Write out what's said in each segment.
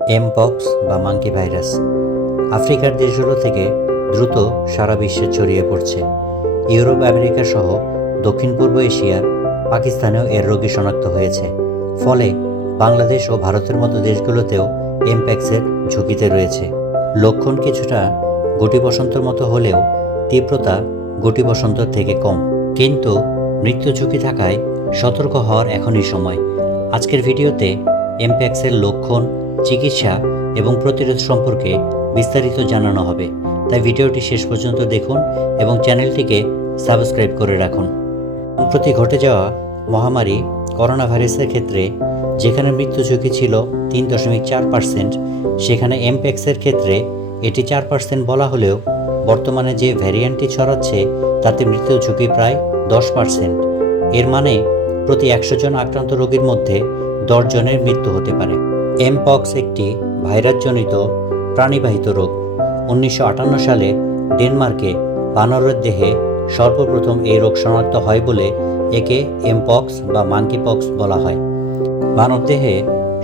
Mpox বা monkey virus আফ্রিকার দেশগুলো থেকে দ্রুত সারা বিশ্বে ছড়িয়ে পড়ছে। ইউরোপ, আমেরিকা সহ দক্ষিণ পূর্ব এশিয়ার পাকিস্তানেও এর রোগী শনাক্ত হয়েছে। ফলে বাংলাদেশ ও ভারতের মতো দেশগুলোতেও এমপ্যাক্সের ঝুঁকিতে রয়েছে। লক্ষণ কিছুটা গুটি বসন্তের মতো হলেও তীব্রতা গুটি বসন্তর থেকে কম, কিন্তু মৃত্যু ঝুঁকি থাকায় সতর্ক হওয়ার এখনই সময়। আজকের ভিডিওতে এমপ্যাক্সের লক্ষণ, চিকিৎসা এবং প্রতিরোধ সম্পর্কে বিস্তারিত জানানো হবে, তাই ভিডিওটি শেষ পর্যন্ত দেখুন এবং চ্যানেলটিকে সাবস্ক্রাইব করে রাখুন। সম্প্রতি ঘটে যাওয়া মহামারী করোনা ভাইরাসের ক্ষেত্রে যেখানে মৃত্যু ঝুঁকি ছিল 3.4%, সেখানে এমপ্যাক্সের ক্ষেত্রে এটি 4% বলা হলেও বর্তমানে যে ভ্যারিয়েন্টটি ছড়াচ্ছে তাতে মৃত্যু ঝুঁকি প্রায় 10%। এর মানে প্রতি 100 জন আক্রান্ত রোগীর মধ্যে 10 জনের মৃত্যু হতে পারে। এমপক্স একটি ভাইরাসজনিত প্রাণীবাহিত রোগ। 1958 সালে ডেনমার্কে বানরের দেহে সর্বপ্রথম এই রোগ শনাক্ত হয় বলে একে এমপক্স বা মাঙ্কিপক্স বলা হয়। মানবদেহে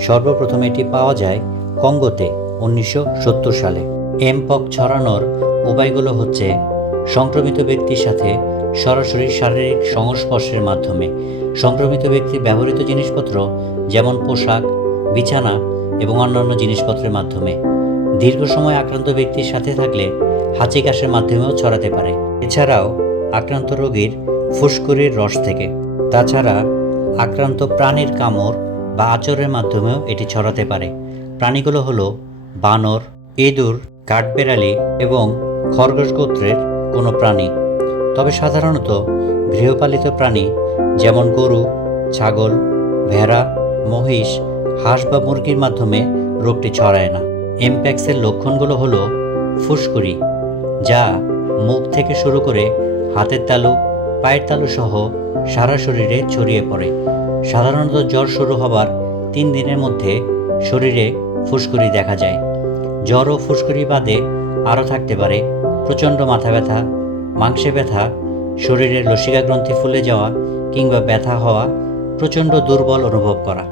সর্বপ্রথম এটি পাওয়া যায় কঙ্গোতে 1970 সালে। এমপক্স ছড়ানোর উপায়গুলো হচ্ছে সংক্রমিত ব্যক্তির সাথে সরাসরি শারীরিক সংস্পর্শের মাধ্যমে, সংক্রমিত ব্যক্তির ব্যবহৃত জিনিসপত্র যেমন পোশাক, বিছানা এবং অন্যান্য জিনিসপত্রের মাধ্যমে, দীর্ঘ সময় আক্রান্ত ব্যক্তির সাথে থাকলে হাঁচি কাশির মাধ্যমেও ছড়াতে পারে। এছাড়াও আক্রান্ত রোগীর ফুসকুড়ির রস থেকে। তাছাড়া আক্রান্ত প্রাণীর কামড় বা আচরের মাধ্যমেও এটি ছড়াতে পারে। প্রাণীগুলো হলো বানর, ইঁদুর, কাঠবেড়ালি এবং খরগোশ গোত্রের কোনো প্রাণী। তবে সাধারণত গৃহপালিত প্রাণী যেমন গরু, ছাগল, ভেড়া, মহিষ, হাঁস বা মুরগির মাধ্যমে রোগটি ছড়ায় না। এমপ্যাক্সের লক্ষণগুলো হলো ফুসকুড়ি, যা মুখ থেকে শুরু করে হাতের তালু, পায়ের তালু সহ সারা শরীরে ছড়িয়ে পড়ে। সাধারণত জ্বর শুরু হবার 3 দিনের মধ্যে শরীরে ফুসকুড়ি দেখা যায়। জ্বর ও ফুসকুড়ি বাদে আরও থাকতে পারে প্রচণ্ড মাথা ব্যথা, মাংসে ব্যথা, শরীরের লসিকা গ্রন্থি ফুলে যাওয়া কিংবা ব্যথা হওয়া, প্রচণ্ড দুর্বল অনুভব করা।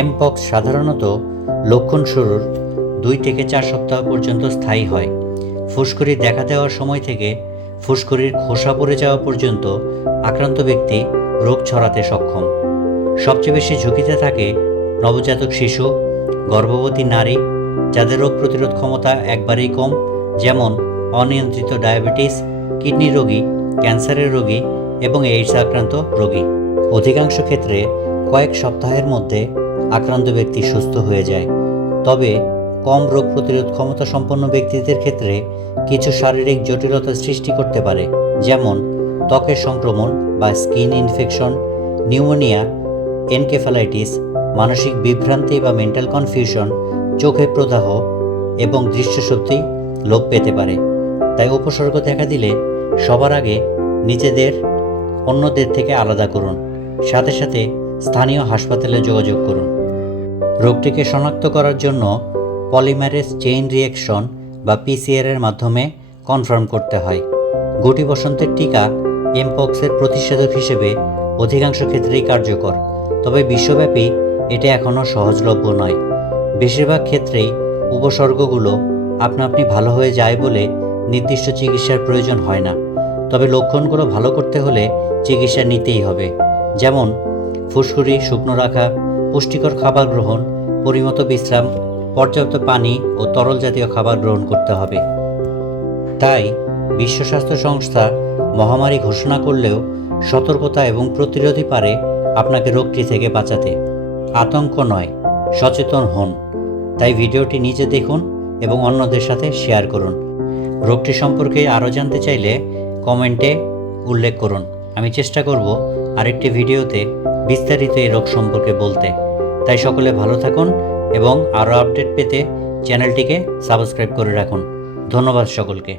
এমপক্স সাধারণত লক্ষণ শুরুর 2 থেকে 4 সপ্তাহ পর্যন্ত স্থায়ী হয়। ফুসকুড়ি দেখা দেওয়ার সময় থেকে ফুসকুড়ির খোসা পড়ে যাওয়া পর্যন্ত আক্রান্ত ব্যক্তি রোগ ছড়াতে সক্ষম। সবচেয়ে বেশি ঝুঁকিতে থাকে নবজাতক শিশু, গর্ভবতী নারী, যাদের রোগ প্রতিরোধ ক্ষমতা একবারেই কম, যেমন অনিয়ন্ত্রিত ডায়াবেটিস, কিডনি রোগী, ক্যান্সারের রোগী এবং এইডস আক্রান্ত রোগী। অধিকাংশ ক্ষেত্রে কয়েক সপ্তাহের মধ্যে আক্রান্ত ব্যক্তি সুস্থ হয়ে যায়। তবে কম রোগ প্রতিরোধ ক্ষমতা সম্পন্ন ব্যক্তিদের ক্ষেত্রে কিছু শারীরিক জটিলতা সৃষ্টি করতে পারে, যেমন ত্বকের সংক্রমণ বা স্কিন ইনফেকশন, নিউমোনিয়া, এনকেফালাইটিস, মানসিক বিভ্রান্তি বা মেন্টাল কনফিউশন, চোখে প্রদাহ এবং দৃষ্টিশক্তি লোপ পেতে পারে। তাই উপসর্গ দেখা দিলে সবার আগে নিজেদের অন্যদের থেকে আলাদা করুন, সাথে সাথে স্থানীয় হাসপাতালে যোগাযোগ করুন। রোগটিকে শনাক্ত করার জন্য পলিমারেজ চেইন রিঅ্যাকশন বা পিসিআর এর মাধ্যমে কনফার্ম করতে হয়। গুটি বসন্তের টিকা এমপক্সের প্রতিষেধক হিসেবে অধিকাংশ ক্ষেত্রেই কার্যকর, তবে বিশ্বব্যাপী এটি এখনও সহজলভ্য নয়। বেশিরভাগ ক্ষেত্রেই উপসর্গগুলো আপনা আপনি ভালো হয়ে যায় বলে নির্দিষ্ট চিকিৎসার প্রয়োজন হয় না। তবে লক্ষণগুলো ভালো করতে হলে চিকিৎসা নিতেই হবে, যেমন ফুসকুড়ি শুকনো রাখা, পুষ্টিকর খাবার গ্রহণ, পরিমতো বিশ্রাম, পর্যাপ্ত পানি ও তরল জাতীয় খাবার গ্রহণ করতে হবে। তাই বিশ্ব স্বাস্থ্য সংস্থা মহামারী ঘোষণা করলেও সতর্কতা এবং প্রতিরোধই পারে আপনাকে রোগটি থেকে বাঁচাতে। আতঙ্ক নয়, সচেতন হন। তাই ভিডিওটি নিজে দেখুন এবং অন্যদের সাথে শেয়ার করুন। রোগটি সম্পর্কে আরও জানতে চাইলে কমেন্টে উল্লেখ করুন। আমি চেষ্টা করব আরেকটি ভিডিওতে বিস্তারিত এই রোগ সম্পর্কে বলতে। তাই সকলে ভালো থাকুন এবং আরও আপডেট পেতে চ্যানেলটিকে সাবস্ক্রাইব করে রাখুন। ধন্যবাদ সকলকে।